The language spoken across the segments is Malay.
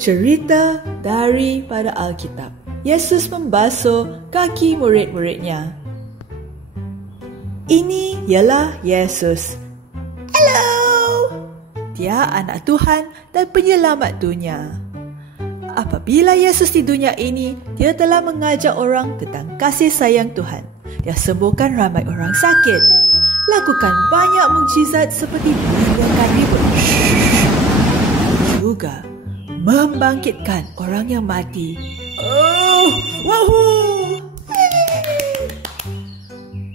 Cerita daripada Alkitab. Yesus membasuh kaki murid-muridnya. Ini ialah Yesus. Hello! Dia anak Tuhan dan penyelamat dunia. Apabila Yesus di dunia ini, dia telah mengajak orang tentang kasih sayang Tuhan. Dia sembuhkan ramai orang sakit, lakukan banyak mukjizat seperti meninggalkan ribut, juga membangkitkan orang yang mati. Oh, wahoo!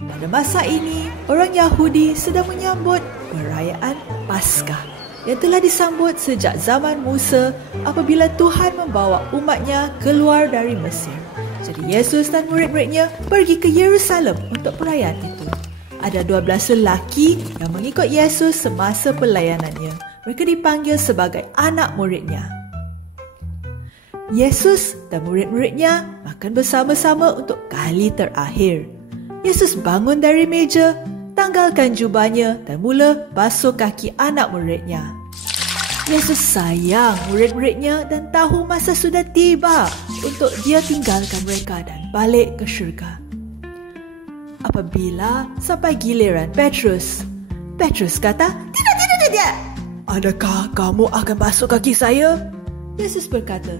Pada masa ini, orang Yahudi sedang menyambut perayaan Paskah yang telah disambut sejak zaman Musa apabila Tuhan membawa umatnya keluar dari Mesir. Jadi Yesus dan murid-muridnya pergi ke Yerusalem untuk perayaan itu. Ada 12 lelaki yang mengikut Yesus semasa pelayanannya. Mereka dipanggil sebagai anak muridnya. Yesus dan murid-muridnya makan bersama-sama untuk kali terakhir. Yesus bangun dari meja, tanggalkan jubahnya dan mula basuh kaki anak muridnya. Yesus sayang murid-muridnya dan tahu masa sudah tiba untuk dia tinggalkan mereka dan balik ke syurga. Apabila sampai giliran Petrus kata, Tidak. Adakah kamu akan basuh kaki saya? Yesus berkata,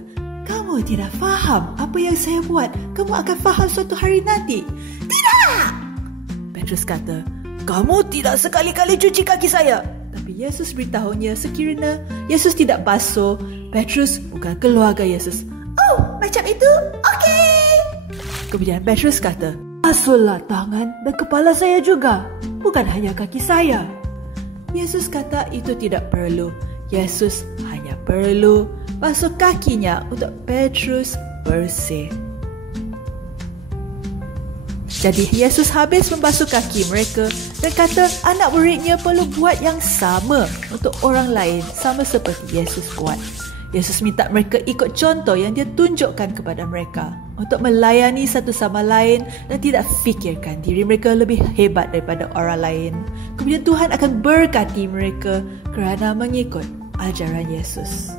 kamu tidak faham apa yang saya buat. Kamu akan faham suatu hari nanti. Tidak! Petrus kata, kamu tidak sekali-kali cuci kaki saya. Tapi Yesus beritahunya sekiranya Yesus tidak basuh, Petrus bukan keluarga Yesus. Oh, macam itu? Okey. Kemudian Petrus kata, basuhlah tangan dan kepala saya juga, bukan hanya kaki saya. Yesus kata itu tidak perlu. Yesus hanya perlu basuh kakinya untuk Petrus bersih. Jadi Yesus habis membasuh kaki mereka dan kata anak muridnya perlu buat yang sama untuk orang lain sama seperti Yesus buat. Yesus minta mereka ikut contoh yang dia tunjukkan kepada mereka untuk melayani satu sama lain dan tidak fikirkan diri mereka lebih hebat daripada orang lain. Kemudian Tuhan akan berkati mereka kerana mengikut ajaran Yesus.